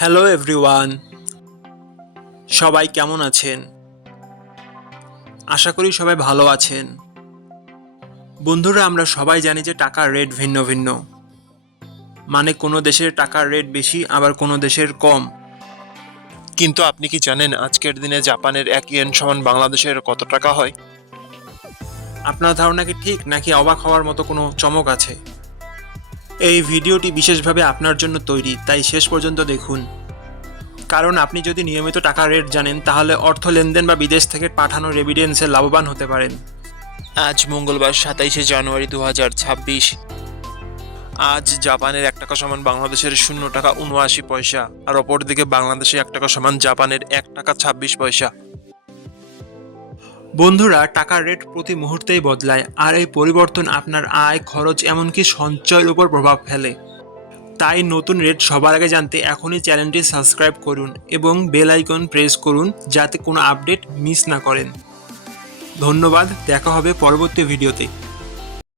Hello everyone, সবাই কেমন আছেন? আশা করি সবাই ভালো আছেন। বন্ধুরা, আমরা সবাই জানি যে টাকার রেট ভিন্ন ভিন্ন। মানে কোনো দেশের টাকার রেট বেশি, আবার কোনো দেশের কম। কিন্তু আপনি কি জানেন আজকের দিনে জাপানের 1 ইয়েন সমান বাংলাদেশের কত টাকা হয়? আপনার ধারণা কি ঠিক, নাকি অবাক হওয়ার মতো কোনো চমক আছে? এই ভিডিওটি বিশেষভাবে আপনার জন্য তৈরি, তাই শেষ পর্যন্ত দেখুন। কারণ আপনি যদি নিয়মিত টাকার রেট জানেন, তাহলে অর্থ লেনদেন বা বিদেশ থেকে পাঠানো রেমিটেন্সে লাভবান হতে পারেন। আজ মঙ্গলবার 27শে জানুয়ারি 2026। আজ জাপানের 1 টাকা সমান বাংলাদেশের 0 টাকা 79 পয়সা, আর অপরদিকে বাংলাদেশে 1 টাকা সমান জাপানের 1 টাকা 26 পয়সা। বন্ধুরা, টাকার রেট প্রতি মুহূর্তেই বদলায়, আর এই পরিবর্তন আপনার আয়, খরচ, এমনকি সঞ্চয়ের উপর প্রভাব ফেলে। তাই নতুন রেট সবার আগে জানতে এখনই চ্যানেলটি সাবস্ক্রাইব করুন এবং বেল আইকন প্রেস করুন, যাতে কোনো আপডেট মিস না করেন। ধন্যবাদ, দেখা হবে পরবর্তী ভিডিওতে।